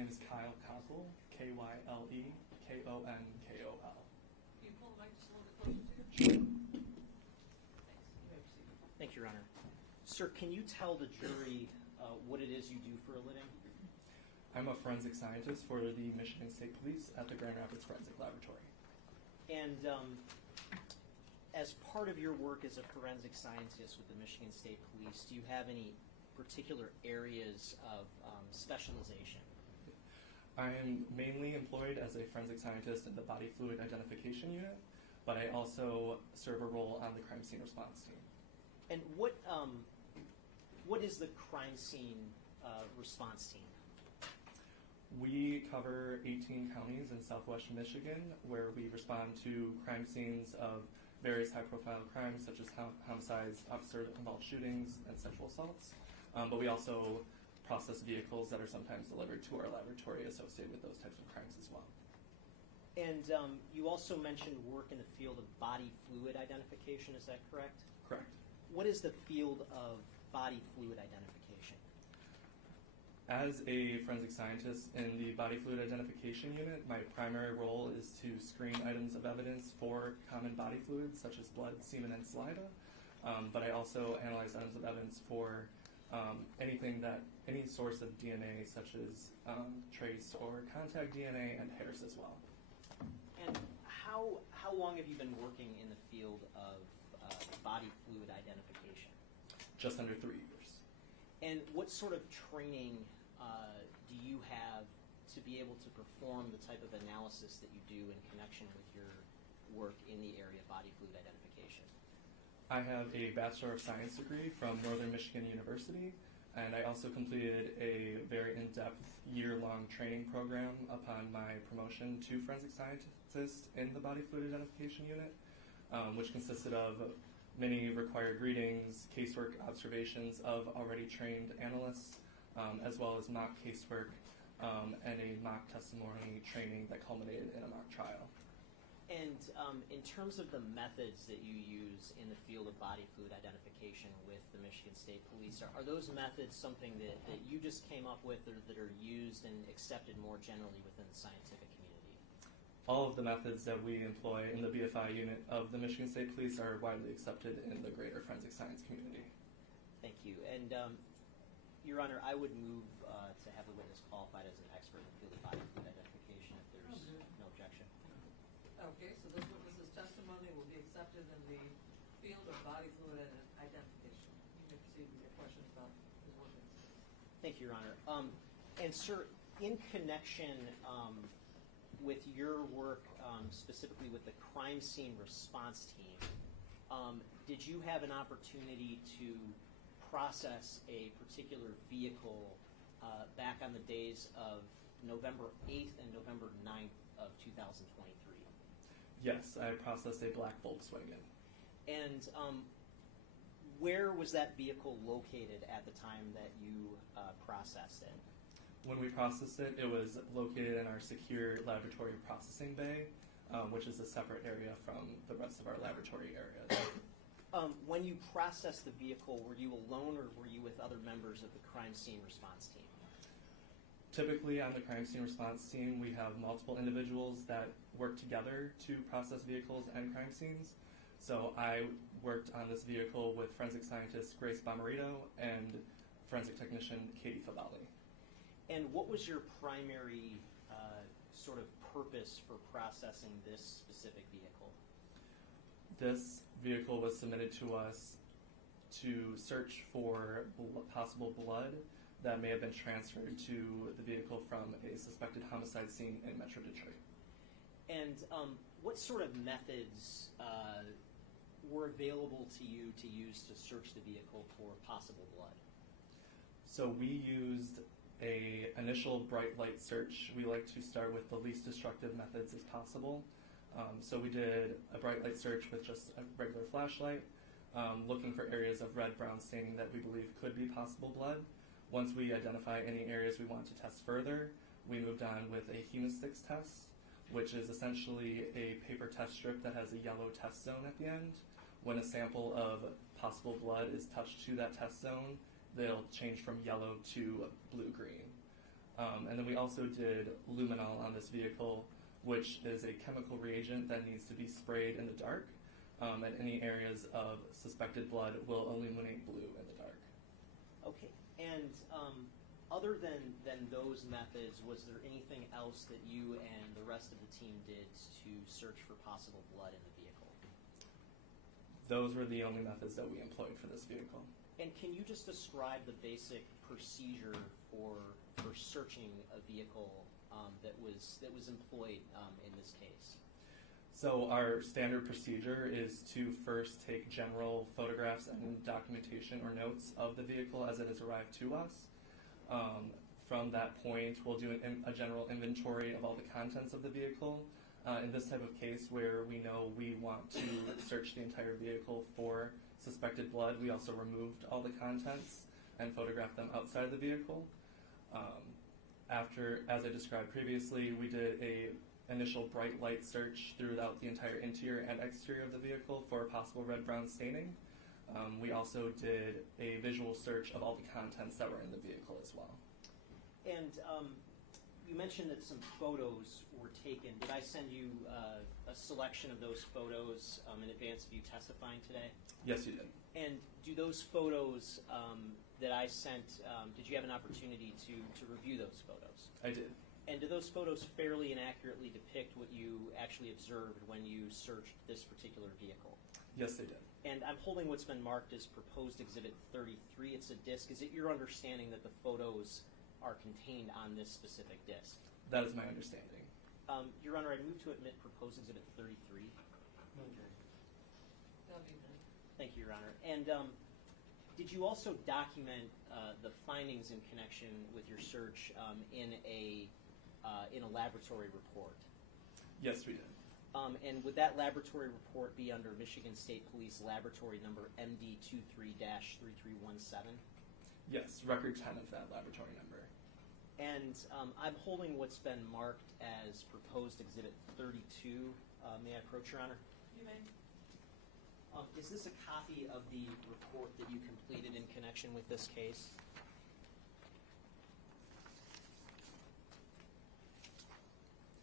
name is Kyle Konkol, Kylekonkol. Can you pull the mic just a little bit closer to you? Sure. Thanks. You may proceed. Thank you, Your Honor. Sir, can you tell the jury what it is you do for a living? I'm a forensic scientist for the Michigan State Police at the Grand Rapids Forensic Laboratory. And as part of your work as a forensic scientist with the Michigan State Police, do you have any particular areas of specialization? I am mainly employed as a forensic scientist in the body fluid identification unit, but I also serve a role on the crime scene response team. And what is the crime scene response team? We cover 18 counties in southwest Michigan where we respond to crime scenes of various high-profile crimes such as homicides, officer-involved shootings, and sexual assaults. But we also process vehicles that are sometimes delivered to our laboratory associated with those types of crimes as well. And you also mentioned work in the field of body fluid identification, is that correct? Correct. What is the field of body fluid identification? As a forensic scientist in the body fluid identification unit, my primary role is to screen items of evidence for common body fluids such as blood, semen, and saliva. But I also analyze items of evidence for any source of DNA such as trace or contact DNA and hairs as well. And how long have you been working in the field of body fluid identification? Just under 3 years. And what sort of training do you have to be able to perform the type of analysis that you do in connection with your work in the area of body fluid identification? I have a Bachelor of Science degree from Northern Michigan University, and I also completed a very in-depth year-long training program upon my promotion to forensic scientist in the body fluid identification unit, which consisted of many required readings, casework observations of already trained analysts, as well as mock casework and a mock testimony training that culminated in a mock trial. And in terms of the methods that you use in the field of body fluid identification with the Michigan State Police, are those methods something that you just came up with or that are used and accepted more generally within the scientific community? All of the methods that we employ in the BFI unit of the Michigan State Police are widely accepted in the greater forensic science community. Thank you. And Your Honor, I would move to have the witness qualified as an expert in the field of body fluid identification if there's no objection. Okay, so this witness's testimony will be accepted in the field of body fluid identification. You may proceed with your questions about his work. Thank you, Your Honor. And sir, in connection with your work, specifically with the crime scene response team, did you have an opportunity to process a particular vehicle back on the days of November 8th and November 9th of 2023? Yes, I processed a black Volkswagen. And where was that vehicle located at the time that you processed it? When we processed it, it was located in our secure laboratory processing bay, which is a separate area from the rest of our laboratory areas. When you processed the vehicle, were you alone or were you with other members of the crime scene response team? Typically on the crime scene response team, we have multiple individuals that work together to process vehicles and crime scenes. So I worked on this vehicle with forensic scientist Grace Bomarito and forensic technician Katie Favalli. And what was your primary sort of purpose for processing this specific vehicle? This vehicle was submitted to us to search for possible blood that may have been transferred to the vehicle from a suspected homicide scene in Metro Detroit. And what sort of methods were available to you to use to search the vehicle for possible blood? So we used an initial bright light search. We like to start with the least destructive methods as possible. So we did a bright light search with just a regular flashlight, looking for areas of red-brown staining that we believe could be possible blood. Once we identify any areas we want to test further, we moved on with a hemosticks test, which is essentially a paper test strip that has a yellow test zone at the end. When a sample of possible blood is touched to that test zone, they'll change from yellow to blue-green. And then we also did luminol on this vehicle, which is a chemical reagent that needs to be sprayed in the dark. And any areas of suspected blood will illuminate blue in the dark. Okay, and other than those methods, was there anything else that you and the rest of the team did to search for possible blood in the vehicle? Those were the only methods that we employed for this vehicle. And can you just describe the basic procedure for searching a vehicle that was employed in this case? So our standard procedure is to first take general photographs and documentation or notes of the vehicle as it has arrived to us. From that point, we'll do a general inventory of all the contents of the vehicle. In this type of case where we know we want to search the entire vehicle for suspected blood, we also removed all the contents and photographed them outside of the vehicle. After, as I described previously, we did a initial bright light search throughout the entire interior and exterior of the vehicle for possible red-brown staining. We also did a visual search of all the contents that were in the vehicle as well. And you mentioned that some photos were taken. Did I send you a selection of those photos in advance of you testifying today? Yes, you did. And do those photos that I sent, did you have an opportunity to review those photos? I did. And do those photos fairly and accurately depict what you actually observed when you searched this particular vehicle? Yes, they did. And I'm holding what's been marked as proposed exhibit 33. It's a disc. Is it your understanding that the photos are contained on this specific disc? That is my understanding. Your Honor, I move to admit proposed exhibit 33. Okay. That'll be done. Thank you, Your Honor. And did you also document the findings in connection with your search in a laboratory report? Yes, we did. And would that laboratory report be under Michigan State Police Laboratory number MD23-3317? Yes, record 10 of that laboratory number. And I'm holding what's been marked as proposed exhibit 32. May I approach, Your Honor? You may. Is this a copy of the report that you completed in connection with this case?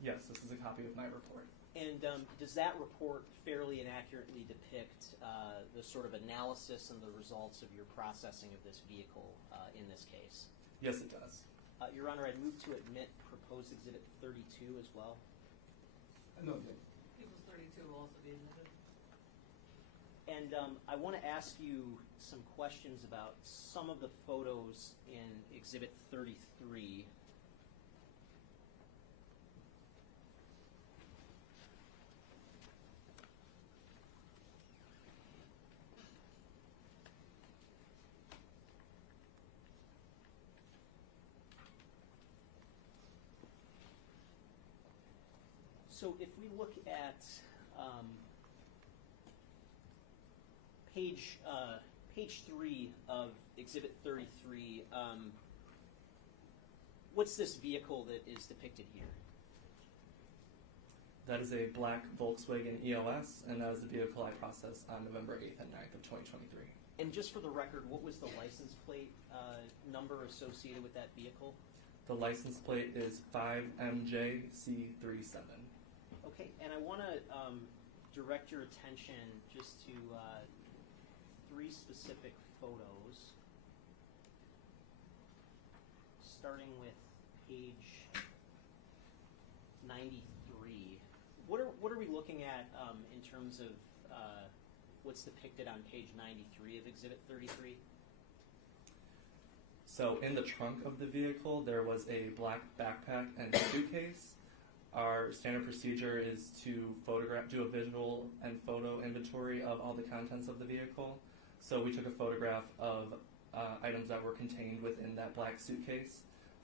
Yes, this is a copy of my report. And does that report fairly and accurately depict the sort of analysis and the results of your processing of this vehicle in this case? Yes, it does. Your Honor, I'd move to admit proposed exhibit 32 as well. No, People's 32 will also be admitted. And I want to ask you some questions about some of the photos in exhibit 33. So if we look at page 3 of Exhibit 33, what's this vehicle that is depicted here? That is a black Volkswagen EOS, and that is the vehicle I processed on November 8th and 9th of 2023. And just for the record, what was the license plate number associated with that vehicle? The license plate is 5MJC37. Okay, and I want to direct your attention just to 3 specific photos, starting with page 93. What are we looking at in terms of what's depicted on page 93 of Exhibit 33? So in the trunk of the vehicle, there was a black backpack and suitcase. Our standard procedure is to do a visual and photo inventory of all the contents of the vehicle. So we took a photograph of items that were contained within that black suitcase.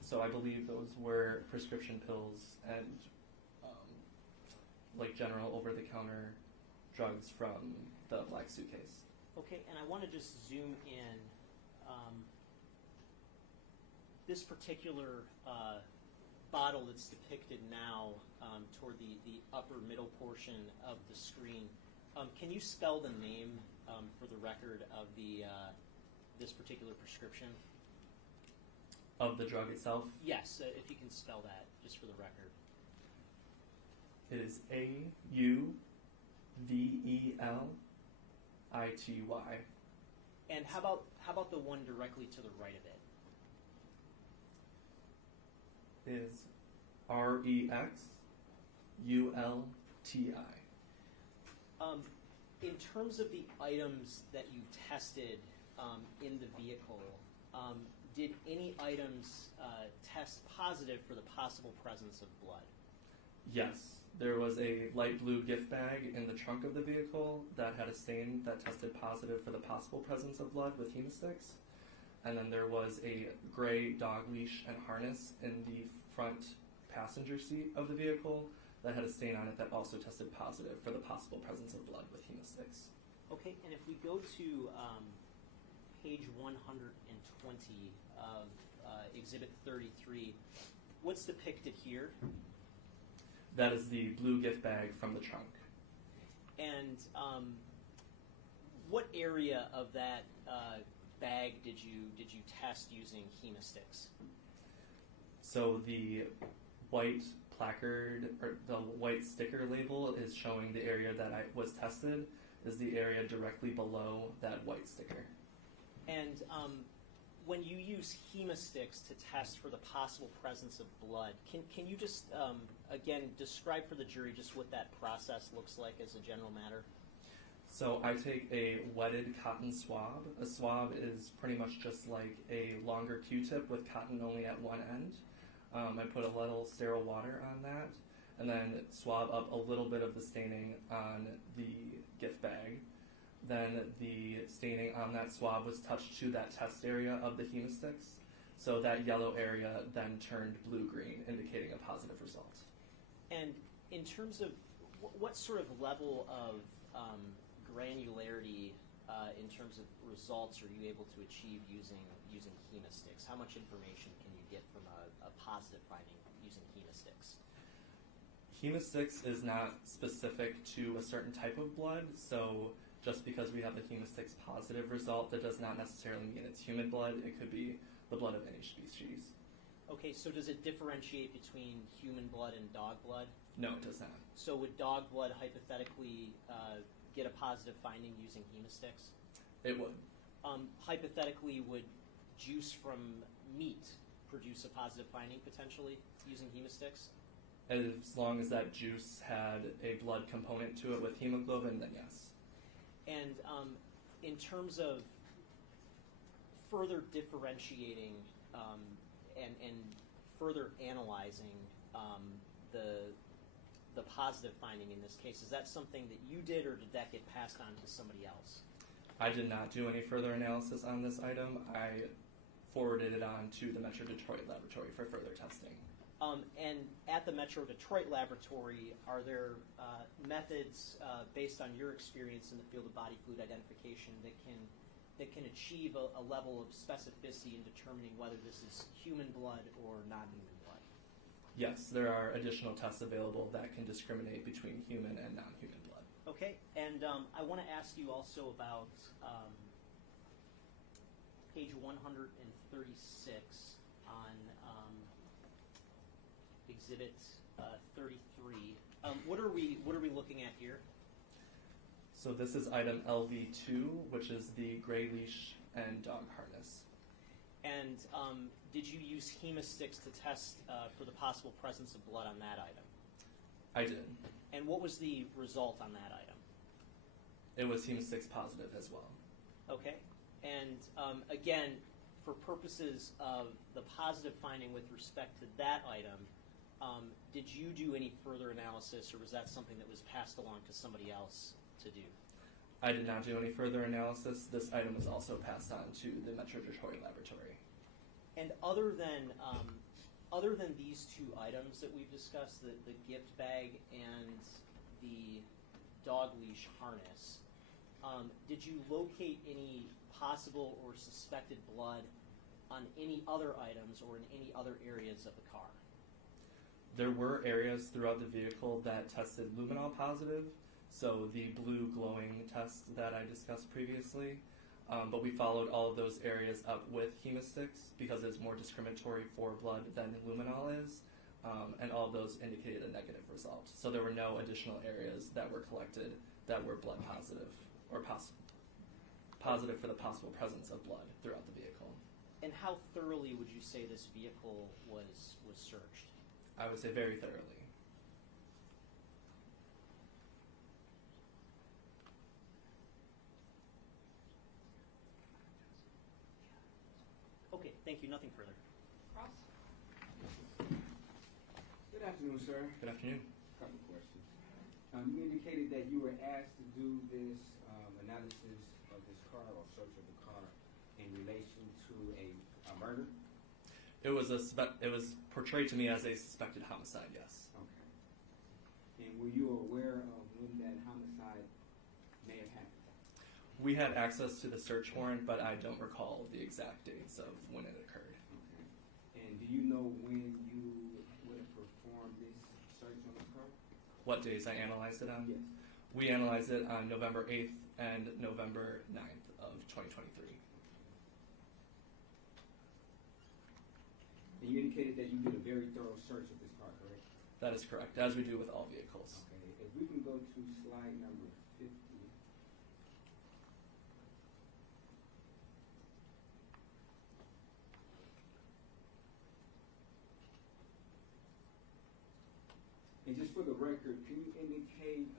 So I believe those were prescription pills and like general over-the-counter drugs from the black suitcase. Okay, and I want to just zoom in. This particular bottle that's depicted now toward the upper middle portion of the screen, can you spell the name for the record of this particular prescription? Of the drug itself, Yes, if you can spell that, just for the record. it is AUVELITY. And how about the one directly to the right of it? Is REXULTI. In terms of the items that you tested in the vehicle, did any items test positive for the possible presence of blood? Yes, there was a light blue gift bag in the trunk of the vehicle that had a stain that tested positive for the possible presence of blood with hemosticks. And then there was a gray dog leash and harness in the front passenger seat of the vehicle that had a stain on it that also tested positive for the possible presence of blood with hemosticks. Okay, and if we go to page 120 of Exhibit 33, what's depicted here? That is the blue gift bag from the trunk. And what area of that bag did you test using hemosticks? So the white placard, or the white sticker label is showing the area that I was tested is the area directly below that white sticker. And when you use hemosticks to test for the possible presence of blood, can you just, again, describe for the jury just what that process looks like as a general matter? So I take a wetted cotton swab. A swab is pretty much just like a longer Q-tip with cotton only at one end. I put a little sterile water on that and then swab up a little bit of the staining on the gift bag. Then the staining on that swab was touched to that test area of the hemosticks. So that yellow area then turned blue-green, indicating a positive result. And in terms of what sort of level of granularity in terms of results are you able to achieve using hemosticks? How much information can you get from a positive finding using hemosticks? Hemosticks is not specific to a certain type of blood, so just because we have a hemosticks positive result, that does not necessarily mean it's human blood. It could be the blood of any species. Okay, so does it differentiate between human blood and dog blood? No, it does not. So would dog blood hypothetically get a positive finding using hemosticks? It would. Hypothetically, would juice from meat produce a positive finding potentially using hemosticks? As long as that juice had a blood component to it with hemoglobin, then yes. And in terms of further differentiating and further analyzing the positive finding in this case, is that something that you did, or did that get passed on to somebody else? I did not do any further analysis on this item. I forwarded it on to the Metro Detroit laboratory for further testing. And at the Metro Detroit laboratory, are there methods based on your experience in the field of body fluid identification that can achieve a level of specificity in determining whether this is human blood or non-human blood? Yes, there are additional tests available that can discriminate between human and non-human blood. Okay, and I want to ask you also about page 136 on Exhibit 33. What are we looking at here? So this is item LV2, which is the gray leash and dog harness. And did you use hemosticks to test for the possible presence of blood on that item? I did. And what was the result on that item? It was hemosticks positive as well. Okay. And again, for purposes of the positive finding with respect to that item, did you do any further analysis, or was that something that was passed along to somebody else to do? I did not do any further analysis. This item was also passed on to the Metro Detroit laboratory. And other than these two items that we've discussed, the gift bag and the dog leash harness, did you locate any possible or suspected blood on any other items or in any other areas of the car? There were areas throughout the vehicle that tested luminol positive, so the blue glowing test that I discussed previously. but we followed all of those areas up with hemosticks because it's more discriminatory for blood than luminol is, and all of those indicated a negative result. So there were no additional areas that were collected that were blood positive or positive for the possible presence of blood throughout the vehicle. And how thoroughly would you say this vehicle was searched? I would say very thoroughly. Okay, thank you. Nothing further. Cross? Good afternoon, sir. Good afternoon. Couple questions. You indicated that you were asked to do this analysis of this car or search of the car in relation to a murder. It was portrayed to me as a suspected homicide. Yes. Okay. And were you aware of when that homicide may have happened? We had access to the search warrant, but I don't recall the exact dates of when it occurred. Okay. And do you know when you would have performed this search on the car? What days I analyzed it on? Yes. We analyzed it on November 8th and November 9th of 2023. And you indicated that you did a very thorough search of this car, correct? That is correct, as we do with all vehicles. Okay. If we can go to slide number 50. And just for the record, can you indicate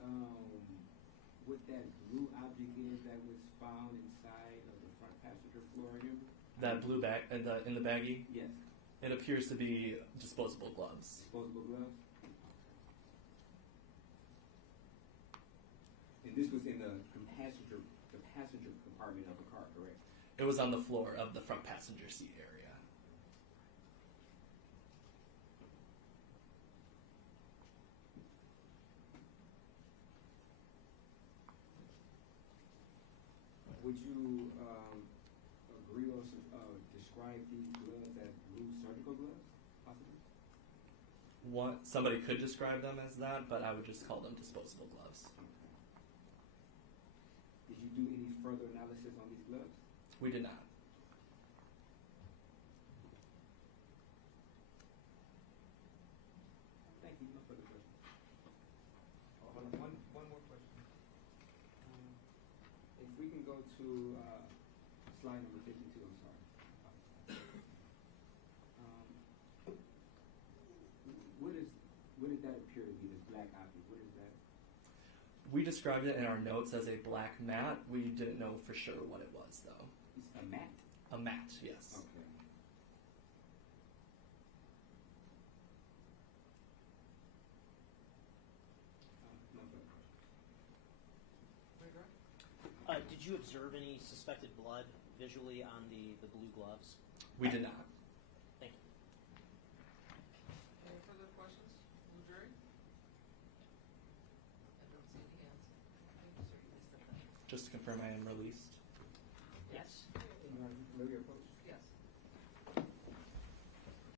what that blue object is that was found inside of the front passenger floor here? That blue bag in the baggie, Yes. it appears to be disposable gloves. Disposable gloves? And this was in the passenger compartment of the car, correct? It was on the floor of the front passenger seat area. Would you agree or describe these gloves as blue surgical gloves, possibly? Somebody could describe them as that, but I would just call them disposable gloves. Okay. Did you do any further analysis on these gloves? We did not. Thank you. No further questions. Oh, hold on. One more question. If we can go to slide number 52, I'm sorry. What did that appear to be, this black object? What is that? We described it in our notes as a black mat. We didn't know for sure what it was, though. It's a mat? A mat, yes. Okay. No further questions. Did you observe any suspected blood visually on the blue gloves? We did not. Thank you. Any further questions from the jury? I don't see any hands. Thank you, sir. You may step down. Just to confirm, I am released. Yes. Will you approach? Yes.